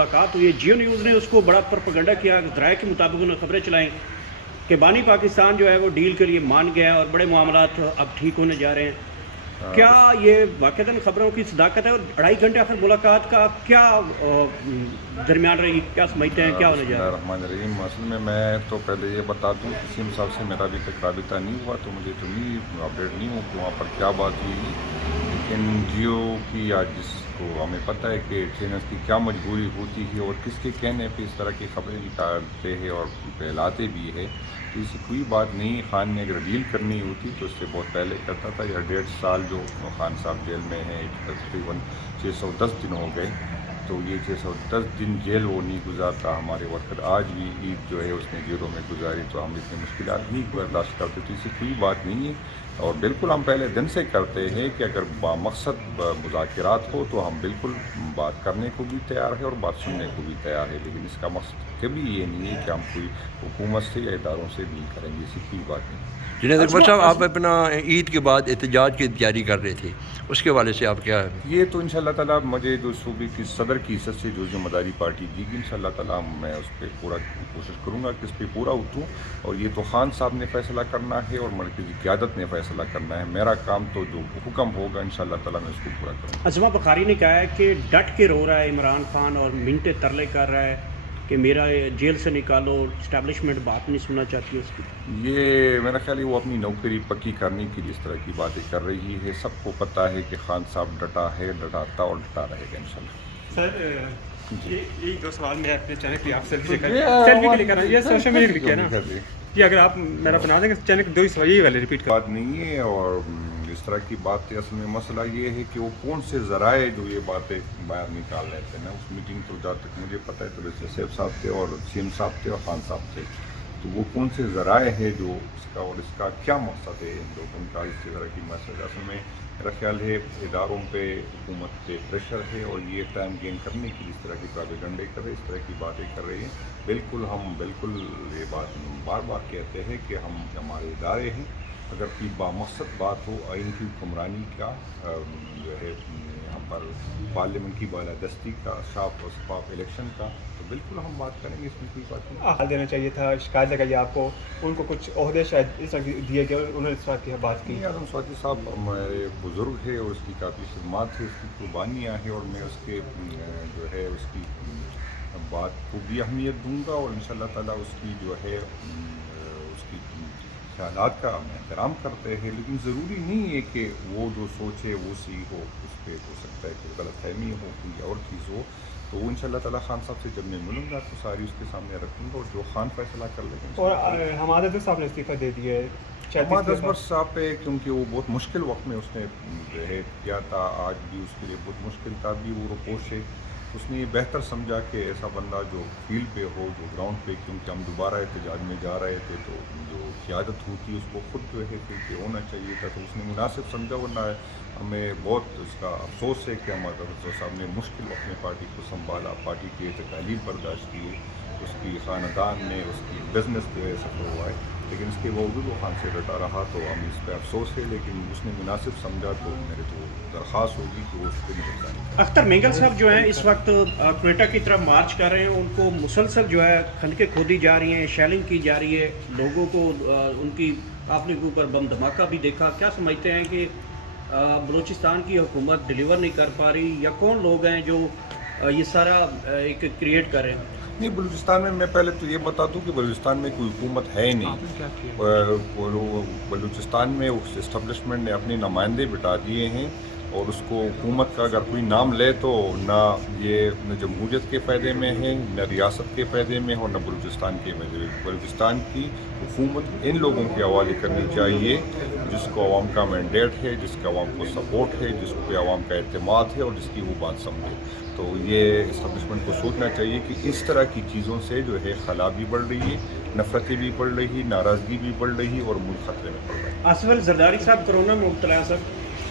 मुलाकात हुई है। जियो न्यूज़ ने उसको बड़ा प्रोपेगेंडा किया, ज़राए के मुताबिक उन्होंने खबरें चलाईं कि बानी पाकिस्तान जो है वो डील के लिए मान गया है और बड़े मामलात अब ठीक होने जा रहे हैं। क्या ये वाक़ईतन खबरों की सदाकत है? और 2.5 घंटे आखिर मुलाकात का क्या दरमियान रही, क्या समझते हैं क्या होने जा रहा है? बिस्मिल्लाहिर्रहमानिर्रहीम। असल में मैं तो पहले ये बता दूँ कि सीएम साहब से मेरा अभी तक राबिता नहीं हुआ, तो मुझे तो नहीं अपडेट नहीं हूँ कि वहाँ पर क्या बात हुई। लेकिन जियो की आज जिसको हमें पता है कि चैनल्स की क्या मजबूरी होती है और किसके कहने पे इस तरह की खबरें निकालते हैं और फैलाते भी है, तो इससे कोई बात नहीं। खान ने अगर डील करनी होती तो उससे बहुत पहले करता था। या 1.5 साल जो खान साहब जेल में हैं, तकरीबन 610 दिन हो गए, तो ये 610 दिन जेल वो नहीं गुजारता। हमारे वर्कर आज भी ईद जो है उसने जेलों में गुजारी, तो हम इतनी मुश्किलात नहीं बर्दाश्त करते, तो इससे कोई बात नहीं है। और बिल्कुल हम पहले दिन से करते हैं कि अगर बामकसद मुज़ाकरात हो तो हम बिल्कुल बात करने को भी तैयार है और बात सुनने को भी तैयार है, लेकिन इसका मकसद कभी ये नहीं है कि हम कोई हुकूमत से या इदारों से डील करेंगे, इसकी कोई बात नहीं। जुनैद अकबर साहब, आप अपना ईद के बाद एहतजाज की तैयारी कर रहे थे, उसके हवाले से आप क्या है? ये तो इंशाअल्लाह ताला मुझे जो सूबे की सदर की हिस्से से जो जिम्मेदारी पार्टी दी गई, इंशाअल्लाह ताला मैं उस पर पूरा कोशिश करूँगा कि इस पर पूरा उतरूँ। और ये तो खान साहब ने फैसला करना है और मरकज़ी क़यादत ने फैसला करना है। मेरा काम तो जो हुक्म होगा इंशाअल्लाह ताला मैं उसको पूरा करूँगा। अज़मा बुखारी ने कहा है कि डट के रो रहा है इमरान खान और मिनटे तरले कर रहा है कि मेरा जेल से निकालो, इस्टेब्लिशमेंट बात नहीं सुनना चाहती है उसकी। ये मेरा ख्याल है वो अपनी नौकरी पक्की करने के लिए इस तरह की बातें कर रही है। सबको पता है कि खान साहब डटा है, डटाता और डटा रहेगा इंशाल्लाह। सर ये 2 सवाल मैं अपने चैनल पे आप सेल्फी के लिए कर रहा हूँ, ये सोशल मीडिया के लिए ना कि अगर आप मेरा बना देंगे चैनल के 2 सवाल यही वाले रिपीट कर। बात नहीं है। और इस तरह की बात असल में मसला ये है कि वो कौन से ज़राए जो ये बातें बाहर निकाल रहे थे ना, उस मीटिंग तो जहाँ तक मुझे पता है तो वैसे सैफ साहब थे और सीएम साहब थे और खान साहब थे, तो वो कौन से ज़राए हैं जो इसका और इसका क्या मकसद है इन लोगों का, इस तरह की मैसेज असल में मेरा ख्याल है इदारों पे हुकूमत पे प्रेशर है और ये टाइम गेन करने के लिए इस तरह की प्रोपेगेंडे कर रहे, इस तरह की बातें कर रही हैं। बिल्कुल ये बात बार बार कहते हैं कि हम हमारे इदारे हैं, अगर कोई बामकसद बात हो आइन की हुक्मरानी का जो है यहाँ पर पार्लियामेंट की बालादस्ती का, साफ और शफाफ इलेक्शन का, तो बिल्कुल हम बात करेंगे, इसमें कोई बात नहीं। हाल देना चाहिए था, शिकायत लगाई आपको, उनको कुछ ओहदे शायद इस तरह दिए गए, उन्होंने इस तरह की बात की। आजम स्वाति साहब हमारे बुज़ुर्ग है और उसकी काफ़ी खिदमत है, उसकी कुर्बानियाँ हैं और मैं उसके जो है उसकी बात को भी अहमियत दूँगा और इंशाअल्लाह ताला उसकी जो है उसकी ख्यालात का हम एहतराम करते हैं। लेकिन ज़रूरी नहीं है कि वो जो सोचे वो सही हो, उस पर हो सकता है कि गलतफहमी हो, कोई और चीज़ हो, तो वो इंशाअल्लाह ताला खान साहब से जब मैं मिलूँगा तो सारी उसके सामने रखूँगा और जो खान फैसला कर लेंगे। और हमारे तो साहब ने इस्तीफ़ा दे दिया है हमारे 10 वर्ष साहब पे, क्योंकि वो बहुत मुश्किल वक्त में उसने जो है किया था, आज भी उसके लिए बहुत मुश्किल था, भी वो रोपोश है। उसने ये बेहतर समझा कि ऐसा बंदा जो फील्ड पे हो, जो ग्राउंड पे, क्योंकि हम दोबारा एहतजाज में जा रहे थे तो जो क़यादत होती है उसको खुद जो है फील्ड पे होना चाहिए था, तो उसने मुनासिब समझा। वरना हमें बहुत उसका अफसोस है कि हमारे साहब ने मुश्किल वक्त में पार्टी को संभाला, पार्टी की तकालीफ बर्दाश्त की, उसकी ख़ानदान में उसकी बिज़नेस जो है सफल हुआ है, लेकिन इसके बावजूद वो खान से डटा रहा, तो हम इस पर अफसोस है। लेकिन उसने मुनासिब समझा तो मेरे तो दरख्वास्त होगी कि वो उस पर नहीं बता। अख्तर मेंगल साहब जो हैं इस वक्त क्वेटा की तरफ मार्च कर रहे हैं, उनको मुसलसल जो है खंडकें खोदी जा रही हैं, शेलिंग की जा रही है, लोगों को उनकी आपने के ऊपर बम धमाका भी देखा। क्या समझते हैं कि बलूचिस्तान की हुकूमत डिलीवर नहीं कर पा रही, या कौन लोग हैं जो ये सारा एक क्रिएट कर रहे हैं? नहीं, बलूचिस्तान में मैं पहले तो ये बता दूं कि बलूचिस्तान में कोई हुकूमत है ही नहीं। बलूचिस्तान में उस इस्टबलिशमेंट ने अपने नुमाइंदे बिठा दिए हैं और उसको हुकूमत का अगर कोई नाम ले तो ना ये न जमहूरियत के फ़ायदे में है, न रियासत के फ़ायदे में हो, न बलूचिस्तान के फ़ायदे में। बलूचिस्तान की हुकूमत इन लोगों के हवाले करनी चाहिए जिसको अवाम का मैंडेट है, जिसका अवाम को सपोर्ट है, जिसको अवाम का एतमाद है और जिसकी वो बात समझे। तो ये इस्टेब्लिशमेंट को सोचना चाहिए कि इस तरह की चीज़ों से जो है खला भी बढ़ रही है, नफ़रतें भी बढ़ रही, नाराज़गी भी बढ़ रही और मुल्क खतरे में पड़ रहा है। आसिफ अली जरदारी साहब कोरोना में मुब्तला है सर।